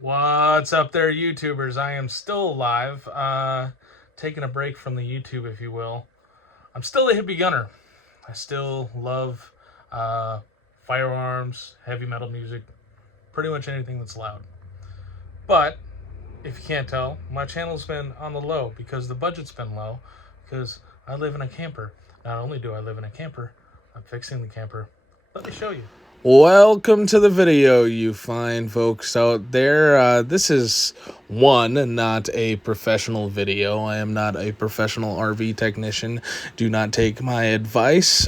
What's up there, YouTubers? I am still alive, taking a break from the YouTube, if you will. I'm still a hippie gunner. I still love firearms, heavy metal music, pretty much anything that's loud. But, if you can't tell, my channel's been on the low because the budget's been low, because I live in a camper. Not only do I live in a camper, I'm fixing the camper. Let me show you. Welcome to the video, you fine folks out there. This is not a professional video. I am not a professional RV technician. Do not take my advice.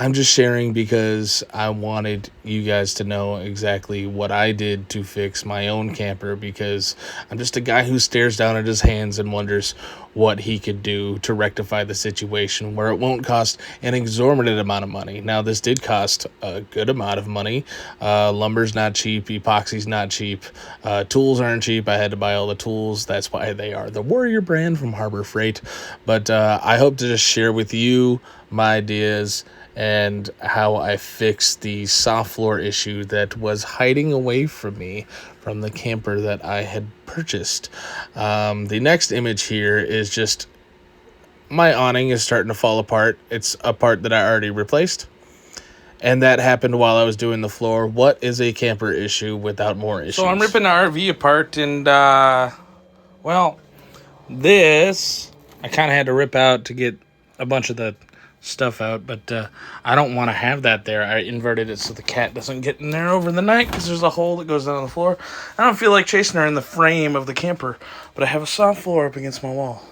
I'm just sharing because I wanted you guys to know exactly what I did to fix my own camper, because I'm just a guy who stares down at his hands and wonders what he could do to rectify the situation where it won't cost an exorbitant amount of money. Now, this did cost a good amount of money. Lumber's not cheap. Epoxy's not cheap. Tools aren't cheap. I had to buy all the tools. That's why they are the Warrior brand from Harbor Freight. But I hope to just share with you my ideas and how I fixed the soft floor issue that was hiding away from me from the camper that I had purchased. The next image here is just my awning is starting to fall apart. It's a part that I already replaced, and that happened while I was doing the floor. What is a camper issue without more issues? So I'm ripping the RV apart, and well, this I kind of had to rip out to get a bunch of the stuff out, but I don't want to have that there. I inverted it so the cat doesn't get in there over the night, because there's a hole that goes down on the floor. I don't feel like chasing her in the frame of the camper, but I have a soft floor up against my wall,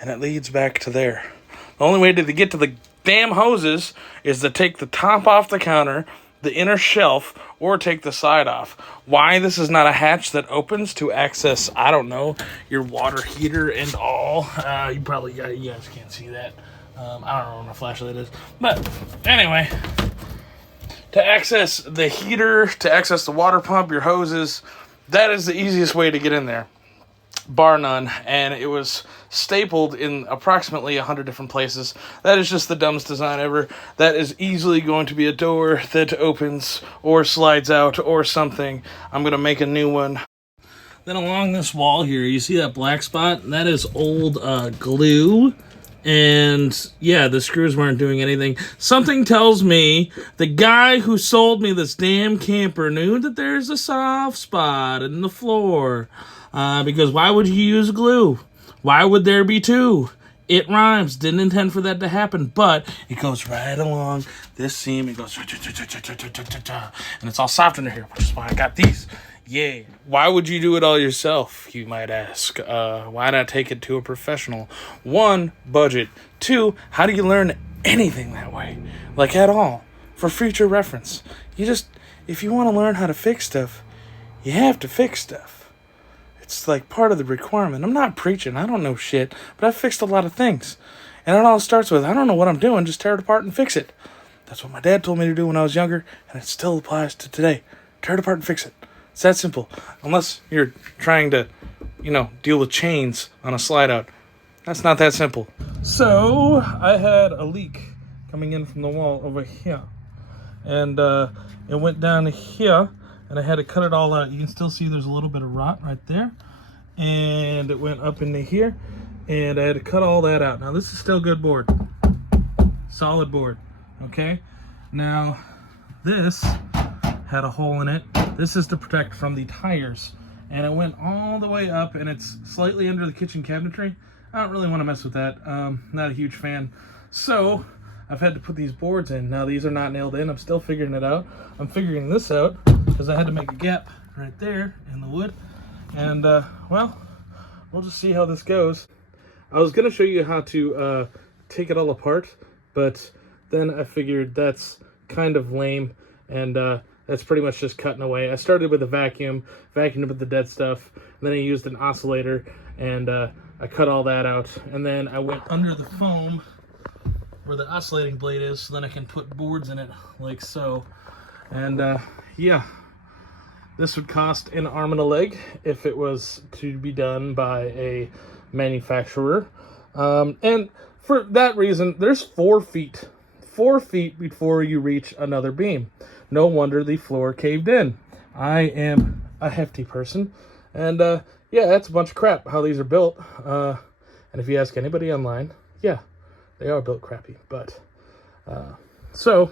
and it leads back to there. The only way to get to the damn hoses is to take the top off the counter, the inner shelf, or take the side off. Why this is not a hatch that opens to access, I don't know, your water heater and all. You guys can't see that. I don't know where my flashlight is. But anyway, to access the heater, to access the water pump, your hoses, that is the easiest way to get in there, bar none. And it was stapled in approximately 100 different places. That is just the dumbest design ever. That is easily going to be a door that opens or slides out or something. I'm going to make a new one. Then along this wall here, you see that black spot? That is old glue. And yeah, the screws weren't doing anything. Something tells me the guy who sold me this damn camper knew that there's a soft spot in the floor. Because why would you use glue? Why would there be two? It rhymes. Didn't intend for that to happen, but it goes right along this seam. It goes, and it's all soft under here, which is why I got these. Yeah. Why would you do it all yourself, you might ask? Why not take it to a professional? 1, budget. 2, how do you learn anything that way? Like, at all. For future reference. If you want to learn how to fix stuff, you have to fix stuff. It's like part of the requirement. I'm not preaching. I don't know shit, but I've fixed a lot of things. And it all starts with, I don't know what I'm doing, just tear it apart and fix it. That's what my dad told me to do when I was younger, and it still applies to today. Tear it apart and fix it. It's that simple. Unless you're trying to, deal with chains on a slide out. That's not that simple. So, I had a leak coming in from the wall over here. And it went down here, and I had to cut it all out. You can still see there's a little bit of rot right there. And it went up into here, and I had to cut all that out. Now, this is still good board. Solid board, okay? Now, this had a hole in it. This is to protect from the tires, and it went all the way up, and it's slightly under the kitchen cabinetry. I don't really want to mess with that. Not a huge fan. So I've had to put these boards in. Now, these are not nailed in. I'm still figuring it out. I'm figuring this out because I had to make a gap right there in the wood. And well, we'll just see how this goes. I was going to show you how to take it all apart, but then I figured that's kind of lame, and that's pretty much just cutting away. I started with a vacuumed up the dead stuff, and then I used an oscillator, and I cut all that out. And then I went under the foam where the oscillating blade is, so then I can put boards in it like so. And yeah, this would cost an arm and a leg if it was to be done by a manufacturer. And for that reason, there's 4 feet. 4 feet before you reach another beam. No wonder the floor caved in. I am a hefty person. And yeah, that's a bunch of crap how these are built. And if you ask anybody online, yeah, they are built crappy. But so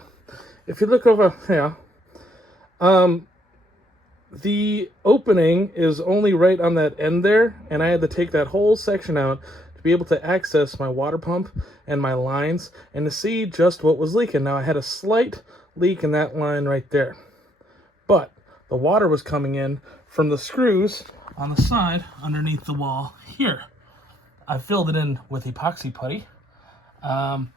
if you look over here, the opening is only right on that end there, and I had to take that whole section out to be able to access my water pump and my lines and to see just what was leaking. Now I had a slight leak in that line right there, but the water was coming in from the screws on the side underneath the wall here. I filled it in with epoxy putty, and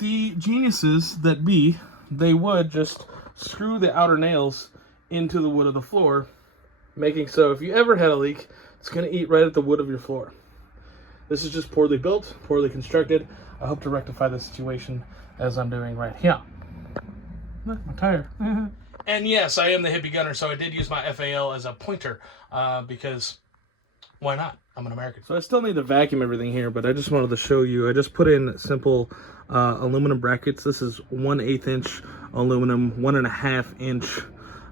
the geniuses that be, they would just screw the outer nails into the wood of the floor, making so if you ever had a leak, it's going to eat right at the wood of your floor. This is just poorly built, poorly constructed. I hope to rectify the situation as I'm doing right here. Look, my tire. And yes, I am the hippie gunner, so I did use my FAL as a pointer because why not? I'm an American. So I still need to vacuum everything here, but I just wanted to show you. I just put in simple aluminum brackets. This is 1/8 inch aluminum, 1.5 inch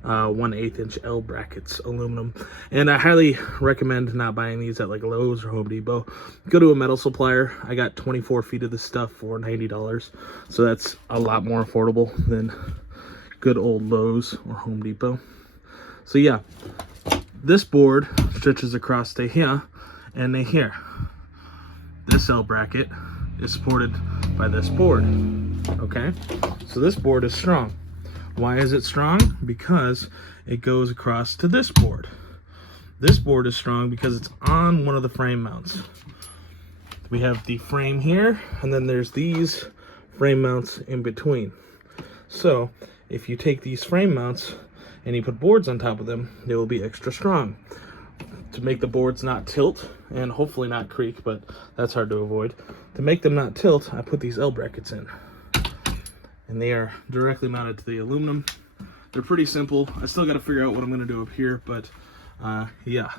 1/8 inch L brackets aluminum, and I highly recommend not buying these at like Lowe's or Home Depot. Go to a metal supplier. I got 24 feet of this stuff for $90, so that's a lot more affordable than good old Lowe's or Home Depot. So yeah, this board stretches across to here and to here. This L bracket is supported by this board. Okay, so this board is strong. Why is it strong? Because it goes across to this board. This board is strong because it's on one of the frame mounts. We have the frame here, and then there's these frame mounts in between. So if you take these frame mounts and you put boards on top of them, they will be extra strong. To make the boards not tilt, and hopefully not creak, but that's hard to avoid. To make them not tilt, I put these L brackets in. And they are directly mounted to the aluminum. They're pretty simple. I still got to figure out what I'm going to do up here, but yeah.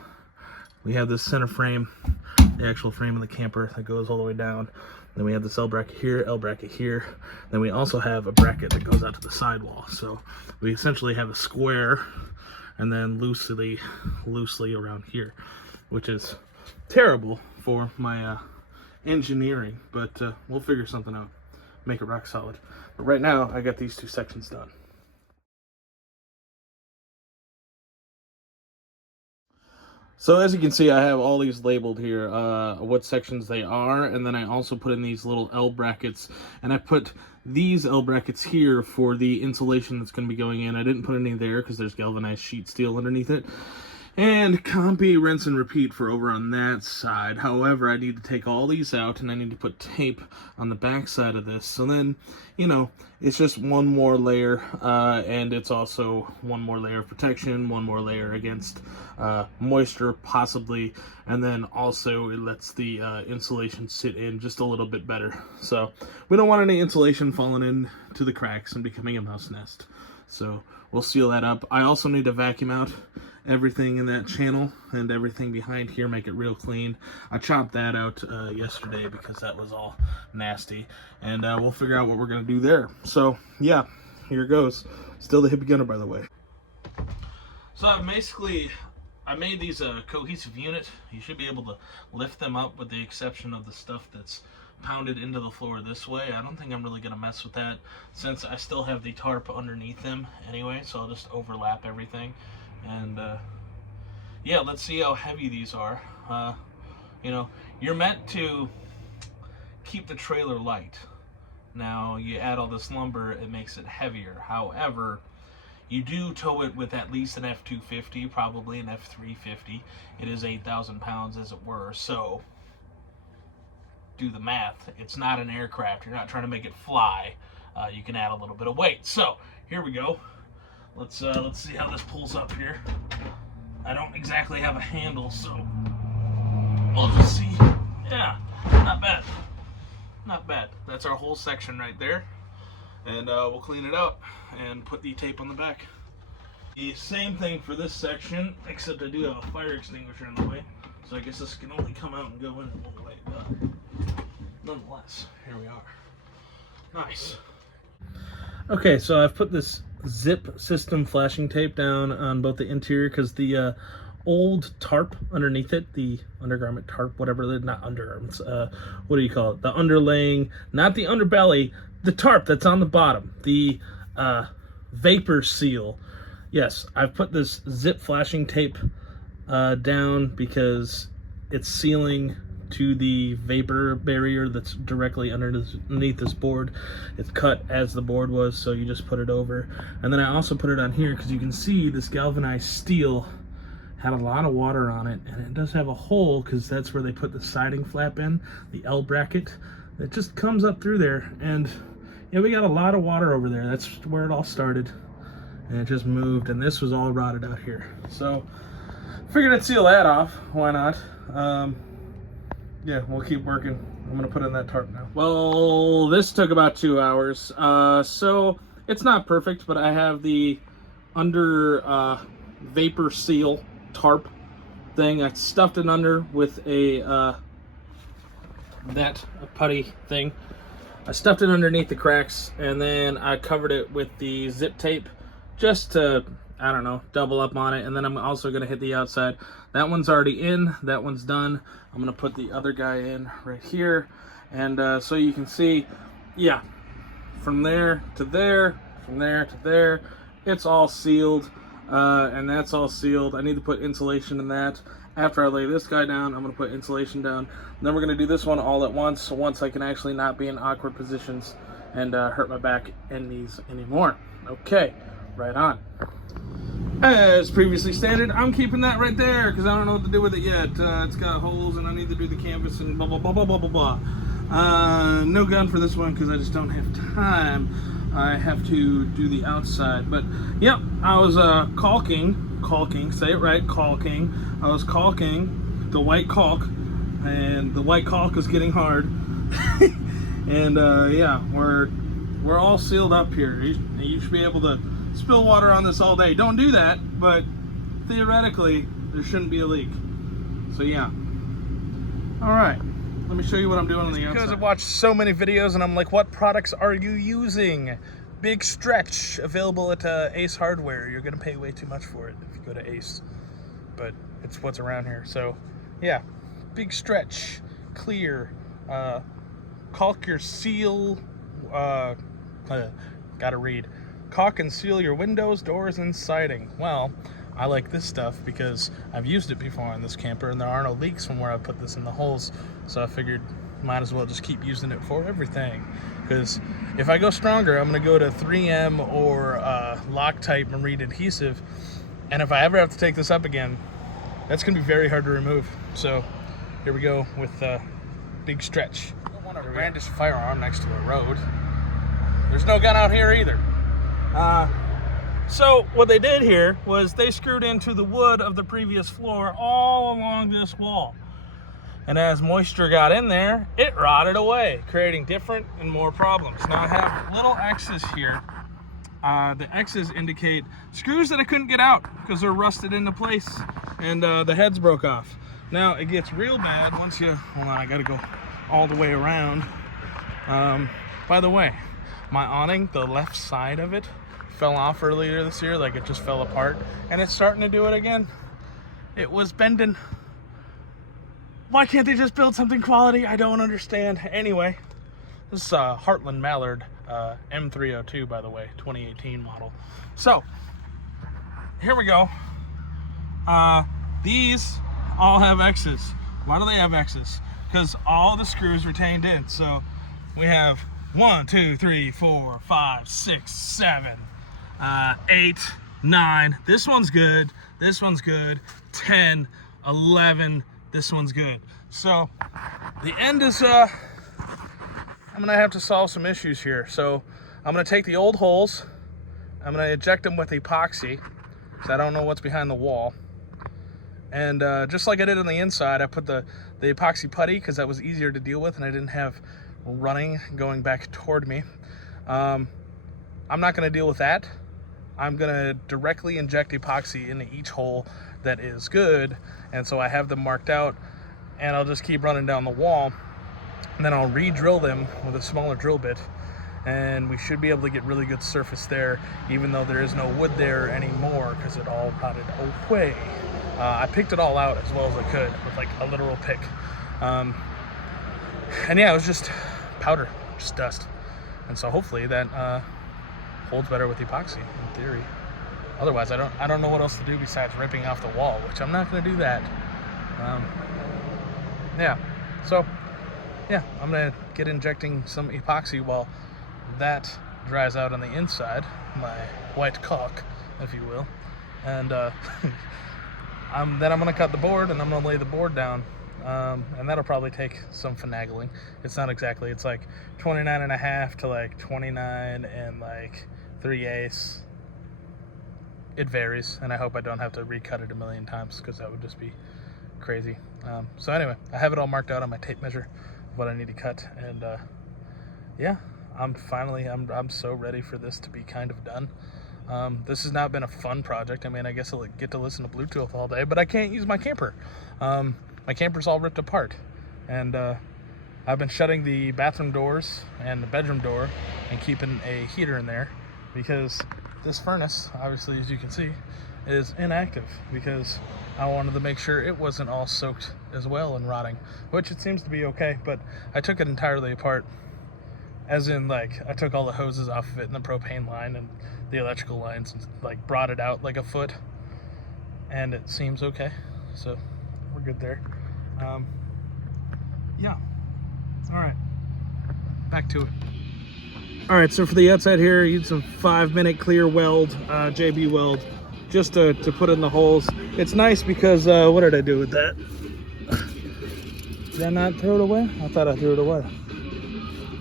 We have this center frame, the actual frame of the camper that goes all the way down. Then we have this L bracket here, L bracket here. Then we also have a bracket that goes out to the sidewall. So we essentially have a square and then loosely around here, which is terrible for my engineering, but we'll figure something out, make it rock solid. But right now, I got these two sections done. So as you can see, I have all these labeled here, what sections they are, and then I also put in these little L brackets, and I put these L brackets here for the insulation that's going to be going in. I didn't put any there because there's galvanized sheet steel underneath it. And compy, rinse, and repeat for over on that side. However, I need to take all these out, and I need to put tape on the back side of this. So then, you know, it's just one more layer, and it's also one more layer of protection, one more layer against moisture, possibly, and then also it lets the insulation sit in just a little bit better. So we don't want any insulation falling into the cracks and becoming a mouse nest. So we'll seal that up. I also need to vacuum out everything in that channel and everything behind here, make it real clean. I chopped that out yesterday because that was all nasty, and we'll figure out what we're gonna do there. So yeah, here it goes. Still the hippie gunner, by the way. So I made these a cohesive unit. You should be able to lift them up with the exception of the stuff that's pounded into the floor this way. I don't think I'm really gonna mess with that since I still have the tarp underneath them anyway, so I'll just overlap everything. And yeah, let's see how heavy these are. You know, you're meant to keep the trailer light. Now you add all this lumber, it makes it heavier. However, you do tow it with at least an F250, probably an F350. It is 8,000 pounds as it were, so do the math. It's not an aircraft. You're not trying to make it fly. You can add a little bit of weight. So here we go. Let's see how this pulls up here. I don't exactly have a handle, so we'll just see. Yeah, not bad. Not bad. That's our whole section right there. And we'll clean it out and put the tape on the back. The same thing for this section, except I do have a fire extinguisher in the way. So I guess this can only come out and go in a little way. But nonetheless, here we are. Nice. Okay, so I've put this zip system flashing tape down on both the interior, because the old tarp underneath it, the undergarment tarp, whatever, not undergarments, what do you call it? The underlaying, not the underbelly, the tarp that's on the bottom, the vapor seal. Yes, I've put this zip flashing tape down because it's sealing to the vapor barrier that's directly underneath this board. It's cut as the board was, so you just put it over. And then I also put it on here because you can see this galvanized steel had a lot of water on it, and it does have a hole because that's where they put the siding flap in, the L bracket. It just comes up through there, and yeah, we got a lot of water over there. That's where it all started, and it just moved, and this was all rotted out here. So figured I'd seal that off. Why not? Yeah, we'll keep working. I'm gonna put in that tarp now. Well, this took about 2 hours. So it's not perfect, but I have the under vapor seal tarp thing. I stuffed it under with a putty thing. I stuffed it underneath the cracks, and then I covered it with the zip tape just to, I don't know, double up on it. And then I'm also gonna hit the outside. That one's already in, that one's done. I'm gonna put the other guy in right here. And so you can see, yeah, from there to there, from there to there, it's all sealed, and that's all sealed. I need to put insulation in that. After I lay this guy down, I'm gonna put insulation down. And then we're gonna do this one all at once, so once I can actually not be in awkward positions and hurt my back and knees anymore. Okay, right on. As previously stated, I'm keeping that right there because I don't know what to do with it yet. It's got holes and I need to do the canvas and blah, blah, blah, blah, blah, blah, blah. No gun for this one because I just don't have time. I have to do the outside. But, yep, I was caulking, say it right, caulking. I was caulking the white caulk, and the white caulk is getting hard. And, yeah, we're all sealed up here. You should be able to spill water on this all day. Don't do that, but theoretically there shouldn't be a leak. So yeah. All right, let me show you what I'm doing on the outside. Because I've watched so many videos and I'm like, what products are you using? Big Stretch, available at Ace Hardware. You're gonna pay way too much for it if you go to Ace, but it's what's around here. So yeah, Big Stretch, clear, caulk your seal, gotta read. Caulk and seal your windows, doors, and siding. Well, I like this stuff because I've used it before on this camper and there are no leaks from where I put this in the holes. So I figured might as well just keep using it for everything. Because if I go stronger, I'm going to go to 3M or Loctite marine adhesive. And if I ever have to take this up again, that's going to be very hard to remove. So here we go with Big Stretch. I don't want to brandish a firearm next to a road. There's no gun out here either. So what they did here was they screwed into the wood of the previous floor all along this wall. And as moisture got in there, it rotted away, creating different and more problems. Now I have little X's here. The X's indicate screws that I couldn't get out because they're rusted into place and the heads broke off. Now it gets real bad once you, hold on, I gotta go all the way around. By the way, my awning, the left side of it, fell off earlier this year, like it just fell apart, and it's starting to do it again. It was bending. Why can't they just build something quality? I don't understand. Anyway, this is a Heartland Mallard M302, by the way, 2018 model. So, here we go. These all have X's. Why do they have X's? Because all the screws retained in. So, we have 1, 2, 3, 4, 5, 6, 7, 8, 9. This one's good. This one's good. 10, 11. This one's good. So the end is, I'm gonna have to solve some issues here. So I'm gonna take the old holes. I'm gonna eject them with epoxy because I don't know what's behind the wall. And just like I did on the inside, I put the epoxy putty because that was easier to deal with and I didn't have running going back toward me. I'm not going to deal with that. I'm going to directly inject epoxy into each hole that is good, and so I have them marked out, and I'll just keep running down the wall, and then I'll re-drill them with a smaller drill bit, and we should be able to get really good surface there, even though there is no wood there anymore because it all rotted away. I picked it all out as well as I could with like a literal pick. And yeah, it was just powder, just dust. And so hopefully that holds better with epoxy in theory. Otherwise, I don't know what else to do besides ripping off the wall, which I'm not going to do that. Yeah, so yeah, I'm going to get injecting some epoxy while that dries out on the inside, my white caulk, if you will. And then I'm going to cut the board, and I'm going to lay the board down. And that'll probably take some finagling. It's not exactly, it's like 29.5 to like 29 and like 3/8. It varies, and I hope I don't have to recut it a million times because that would just be crazy. So anyway, I have it all marked out on my tape measure, what I need to cut, and yeah, I'm so ready for this to be kind of done. This has not been a fun project. I mean, I guess I'll get to listen to Bluetooth all day, but I can't use my camper. My camper's all ripped apart, and I've been shutting the bathroom doors and the bedroom door and keeping a heater in there because this furnace, obviously, as you can see, is inactive because I wanted to make sure it wasn't all soaked as well and rotting, which it seems to be okay, but I took it entirely apart, as in, like, I took all the hoses off of it and the propane line and the electrical lines and, like, brought it out like a foot, and it seems okay, so we're good there. Yeah, all right, back to it. All right, so for the outside here, I used some 5-minute clear weld, JB Weld, just to put in the holes. It's nice because, what did I do with that? Did I not throw it away? I thought I threw it away.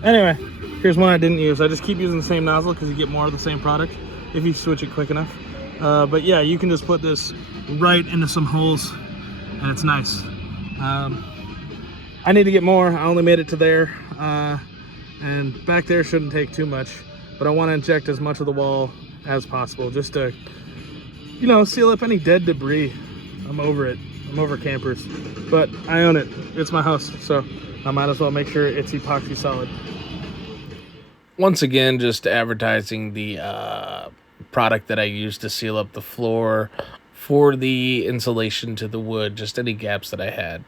Anyway, here's one I didn't use. I just keep using the same nozzle because you get more of the same product if you switch it quick enough. But yeah, you can just put this right into some holes, and it's nice. I need to get more. I only made it to there. And back there shouldn't take too much, but I want to inject as much of the wall as possible just to, you know, seal up any dead debris. I'm over it. I'm over campers, but I own it. It's my house, so I might as well make sure it's epoxy solid. Once again, just advertising the product that I use to seal up the floor for the insulation to the wood, just any gaps that I had.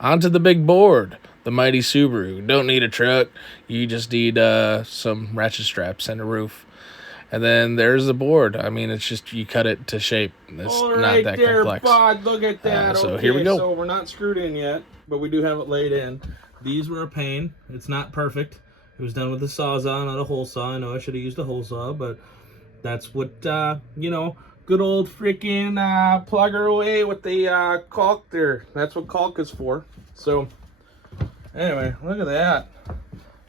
Onto the big board, the mighty Subaru. Don't need a truck, you just need some ratchet straps and a roof. And then there's the board. I mean, it's just, you cut it to shape. It's all not right that there, complex. bud, look at that. So okay, here we go. So we're not screwed in yet, but we do have it laid in. These were a pain. It's not perfect. It was done with a Sawzall, not a hole saw. I know I should have used a hole saw, but that's what, you know, good old freaking plugger away with the caulk there. That's what caulk is for. So anyway, look at that.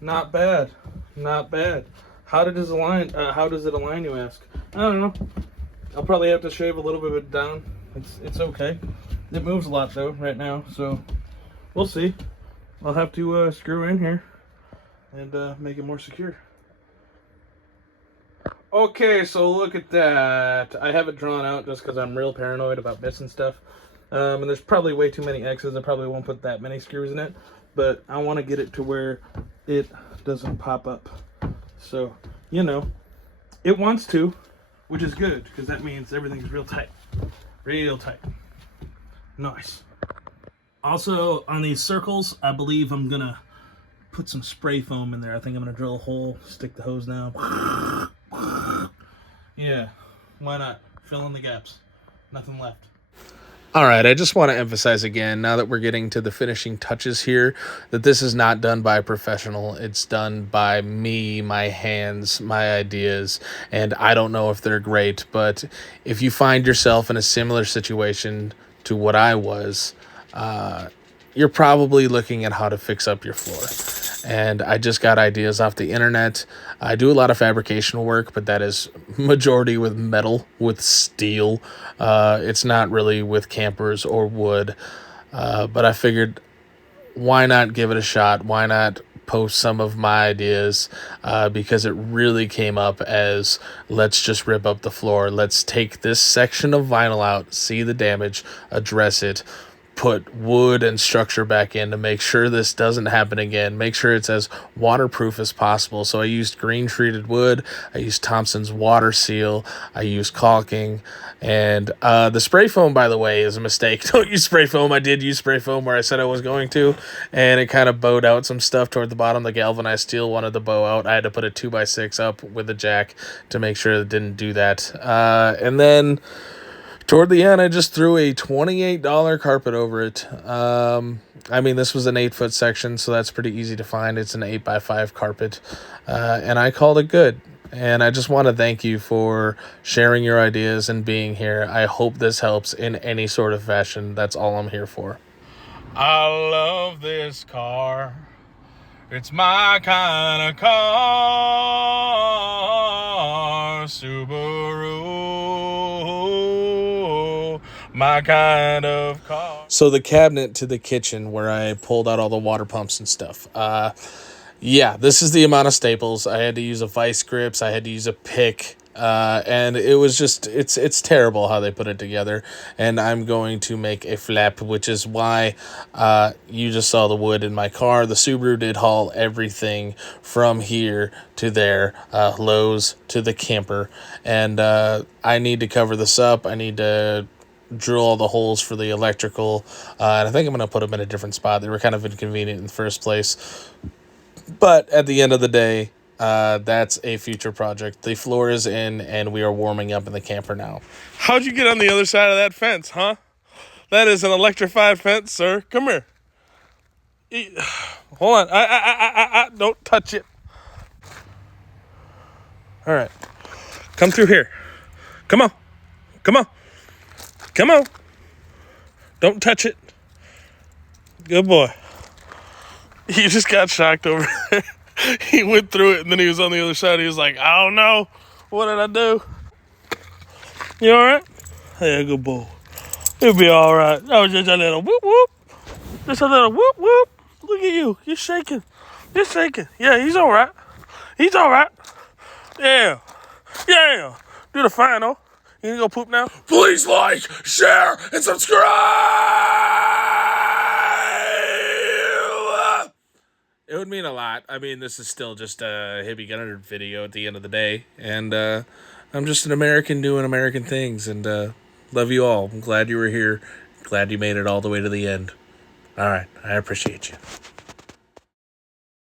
Not bad. Not bad. How does it align, you ask? I don't know. I'll probably have to shave a little bit of it down. It's okay. It moves a lot though right now, so we'll see. I'll have to screw in here and make it more secure. Okay, so look at that. I have it drawn out just because I'm real paranoid about missing stuff. And there's probably way too many X's. I probably won't put that many screws in it, but I want to get it to where it doesn't pop up. So, you know, it wants to, which is good because that means everything's real tight. Real tight. Nice. Also, on these circles, I believe I'm going to put some spray foam in there. I think I'm going to drill a hole, stick the hose down. Yeah, why not? Fill in the gaps. Nothing left. All right, I just want to emphasize again, now that we're getting to the finishing touches here, that this is not done by a professional. It's done by me, my hands, my ideas, and I don't know if they're great, but if you find yourself in a similar situation to what I was, you're probably looking at how to fix up your floor. And I just got ideas off the internet. I do a lot of fabrication work, but that is majority with metal, with steel. It's not really with campers or wood. But I figured, why not give it a shot? Why not post some of my ideas? Because it really came up as, let's just rip up the floor. Let's take this section of vinyl out, see the damage, address it, put wood and structure back in to make sure this doesn't happen again. Make sure it's as waterproof as possible. So I used green treated wood. I used Thompsons Water Seal. I used caulking. And the spray foam, by the way, is a mistake. Don't use spray foam. I did use spray foam where I said I was going to, and it kind of bowed out some stuff toward the bottom. The galvanized steel wanted to bow out. I had to put a 2x6 up with a jack to make sure it didn't do that. And then toward the end, I just threw a $28 carpet over it. I mean, this was an 8-foot section, so that's pretty easy to find. It's an 8x5 carpet, and I called it good. And I just want to thank you for sharing your ideas and being here. I hope this helps in any sort of fashion. That's all I'm here for. I love this car. It's my kind of car. Subaru. My kind of car. So the cabinet to the kitchen where I pulled out all the water pumps and stuff. Yeah, this is the amount of staples. I had to use a vice grips. I had to use a pick. And it was just, it's terrible how they put it together. And I'm going to make a flap, which is why you just saw the wood in my car. The Subaru did haul everything from here to there, Lowe's to the camper. And I need to cover this up. I need to drill all the holes for the electrical. And I think I'm going to put them in a different spot. They were kind of inconvenient in the first place. But at the end of the day, that's a future project. The floor is in, and we are warming up in the camper now. How'd you get on the other side of that fence, huh? That is an electrified fence, sir. Come here. Hold on. I don't touch it. All right. Come through here. Come on. Come on. Come on. Don't touch it. Good boy. He just got shocked over there. He went through it, and then he was on the other side. He was like, I don't know. What did I do? You all right? Yeah, good boy. You'll be all right. That was just a little whoop, whoop. Just a little whoop, whoop. Look at you. You're shaking. You're shaking. Yeah, he's all right. He's all right. Yeah. Yeah. Do the final. You gonna go poop now? Please like, share, and subscribe! It would mean a lot. I mean, this is still just a hippie gunner video at the end of the day. And I'm just an American doing American things. And love you all. I'm glad you were here. Glad you made it all the way to the end. All right. I appreciate you.